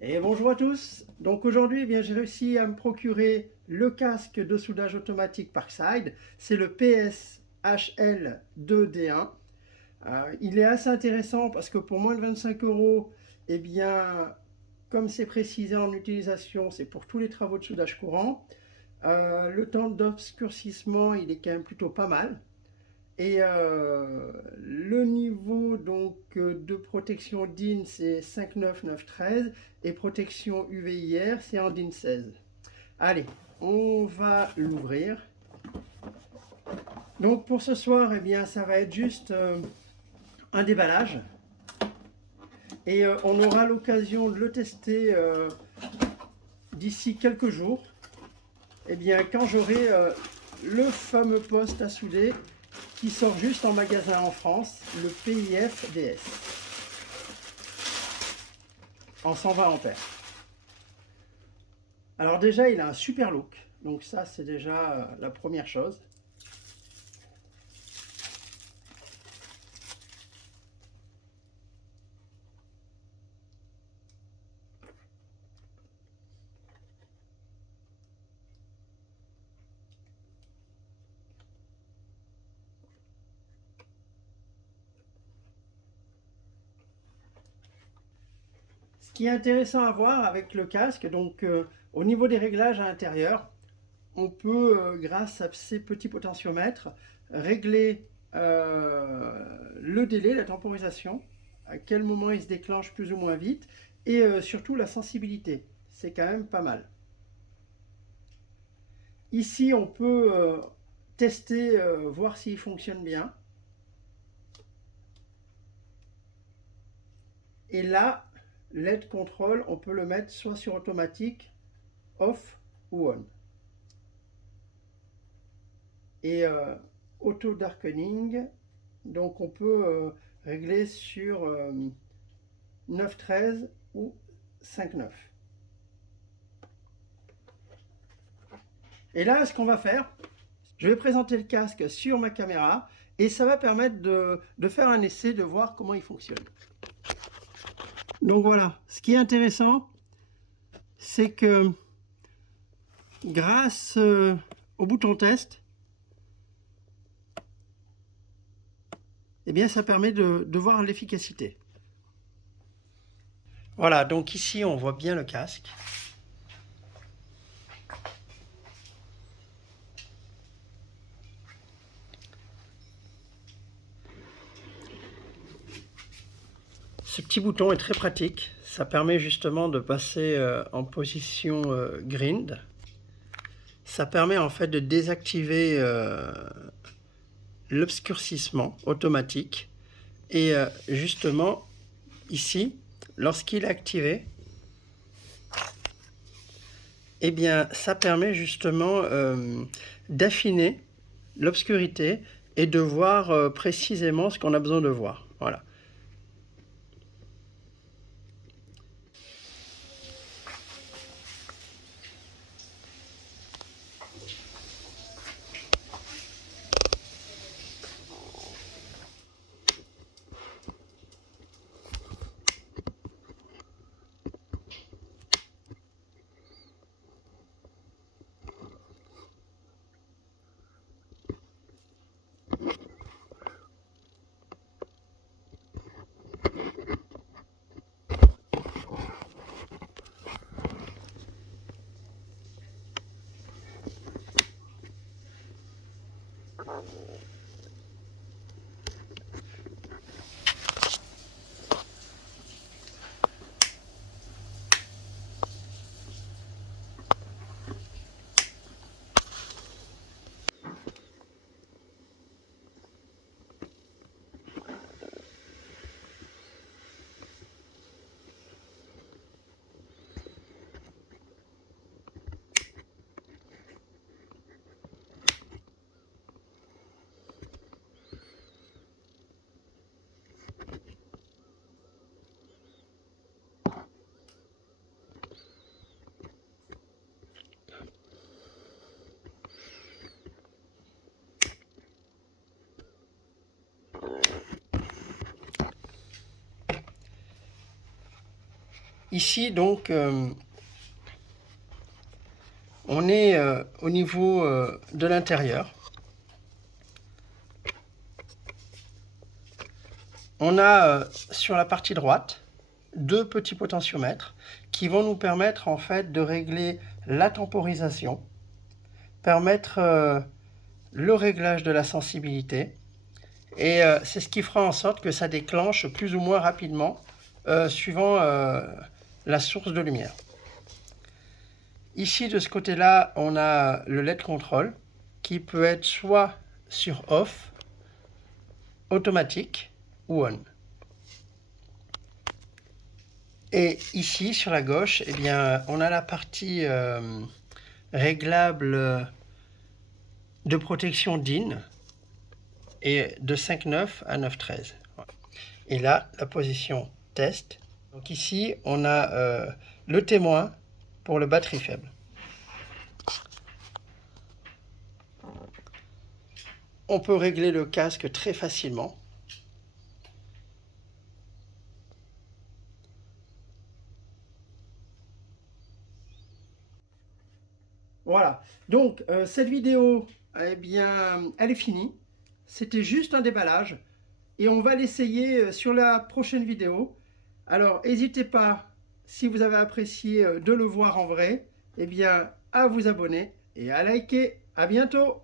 Et bonjour à tous. Donc aujourd'hui, eh bien, j'ai réussi à me procurer le casque de soudage automatique Parkside. C'est le PSHL2D1. Il est assez intéressant parce que pour moins de 25 euros, eh bien, comme c'est précisé en utilisation, c'est pour tous les travaux de soudage courant. Le temps d'obscurcissement, il est quand même plutôt pas mal. Et le niveau donc de protection DIN c'est 59913 et protection UVIR c'est en DIN 16. Allez, on va l'ouvrir. Donc pour ce soir, eh bien, ça va être juste un déballage et on aura l'occasion de le tester d'ici quelques jours. Eh bien, quand j'aurai le fameux poste à souder qui sort juste en magasin en France, le PIF DS. En 120 ampères. Alors déjà, il a un super look. Donc ça, c'est déjà la première chose. Ce qui est intéressant à voir avec le casque, donc au niveau des réglages à l'intérieur, on peut, grâce à ces petits potentiomètres, régler le délai, la temporisation, à quel moment il se déclenche plus ou moins vite, et surtout la sensibilité. C'est quand même pas mal. Ici, on peut tester, voir s'il fonctionne bien. Et là, LED control, on peut le mettre soit sur automatique, off ou on. Et auto darkening, donc on peut régler sur 9,13 ou 5,9. Et là, ce qu'on va faire, je vais présenter le casque sur ma caméra et ça va permettre de faire un essai, de voir comment il fonctionne. Donc voilà, ce qui est intéressant, c'est que grâce au bouton test, eh bien, ça permet de voir l'efficacité. Voilà, donc ici, on voit bien le casque. Ce petit bouton est très pratique. Ça permet justement de passer en position grind. Ça permet en fait de désactiver l'obscurcissement automatique. Et justement, ici, lorsqu'il est activé, eh bien, ça permet justement d'affiner l'obscurité et de voir précisément ce qu'on a besoin de voir. Voilà. Ici, donc, on est au niveau de l'intérieur. On a sur la partie droite 2 petits potentiomètres qui vont nous permettre en fait de régler la temporisation, permettre le réglage de la sensibilité, et c'est ce qui fera en sorte que ça déclenche plus ou moins rapidement suivant la source de lumière. Ici de ce côté-là, on a le LED control qui peut être soit sur off, automatique ou on. Et ici sur la gauche, eh bien, on a la partie réglable de protection DIN et de 5.9 à 9.13. Et là, la position test. Donc ici, on a le témoin pour le batterie faible. On peut régler le casque très facilement. Voilà, donc cette vidéo, eh bien, elle est finie. C'était juste un déballage et on va l'essayer sur la prochaine vidéo. Alors, n'hésitez pas, si vous avez apprécié de le voir en vrai, eh bien, à vous abonner et à liker. À bientôt!